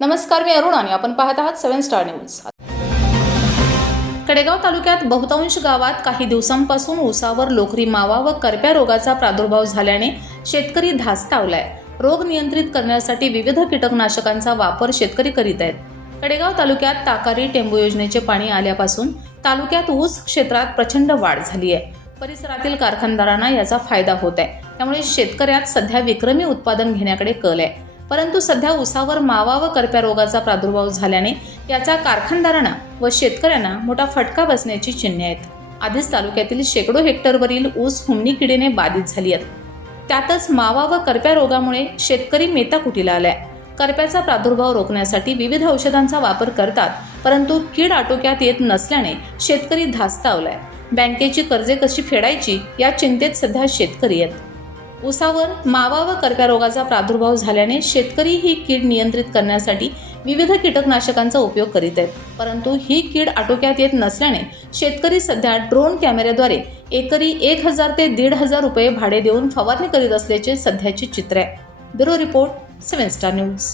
नमस्कार मी अरुण आणि आपण पाहत आहात सेव्हन स्टार न्यूज. कडेगाव तालुक्यात बहुतांश गावात काही दिवसांपासून ऊसावर लोकरी मावा व करप्या रोगाचा प्रादुर्भाव झाल्याने शेतकरी धास्तावलाय रोग नियंत्रित करण्यासाठी विविध कीटकनाशकांचा वापर शेतकरी करीत आहेत. कडेगाव तालुक्यात ताकारी टेंबू योजनेचे पाणी आल्यापासून तालुक्यात ऊस क्षेत्रात प्रचंड वाढ झाली आहे. परिसरातील कारखानदारांना याचा फायदा होत आहे. त्यामुळे शेतकऱ्यात सध्या विक्रमी उत्पादन घेण्याकडे कल आहे. परंतु सध्या ऊसावर मावा व करप्या रोगाचा प्रादुर्भाव झाल्याने याचा कारखानदारांना व शेतकऱ्यांना मोठा फटका बसण्याची चिन्हे आहेत. आधीच तालुक्यातील शेकडो हेक्टरवरील ऊस हुमणी किडीने बाधित झाली आहेत. त्यातच मावा व करप्या रोगामुळे शेतकरी मेताकुटीला आलाय. करप्याचा प्रादुर्भाव रोखण्यासाठी विविध औषधांचा वापर करतात परंतु कीड आटोक्यात येत नसल्याने शेतकरी धास्तावलाय. बँकेची कर्जे कशी फेडायची या चिंतेत सध्या शेतकरी आहेत. ऊसावर मावा व कर्करोगाचा रोगाचा प्रादुर्भाव झाल्याने शेतकरी ही कीड नियंत्रित करण्यासाठी विविध कीटकनाशकांचा उपयोग करीत आहेत. परंतु ही कीड आटोक्यात येत नसल्याने शेतकरी सध्या ड्रोन कॅमेऱ्याद्वारे एकरी एक हजार ते दीड हजार रुपये भाडे देऊन फवारणी करीत असल्याचे सध्याचे चित्र आहे. Bureau report seven star news.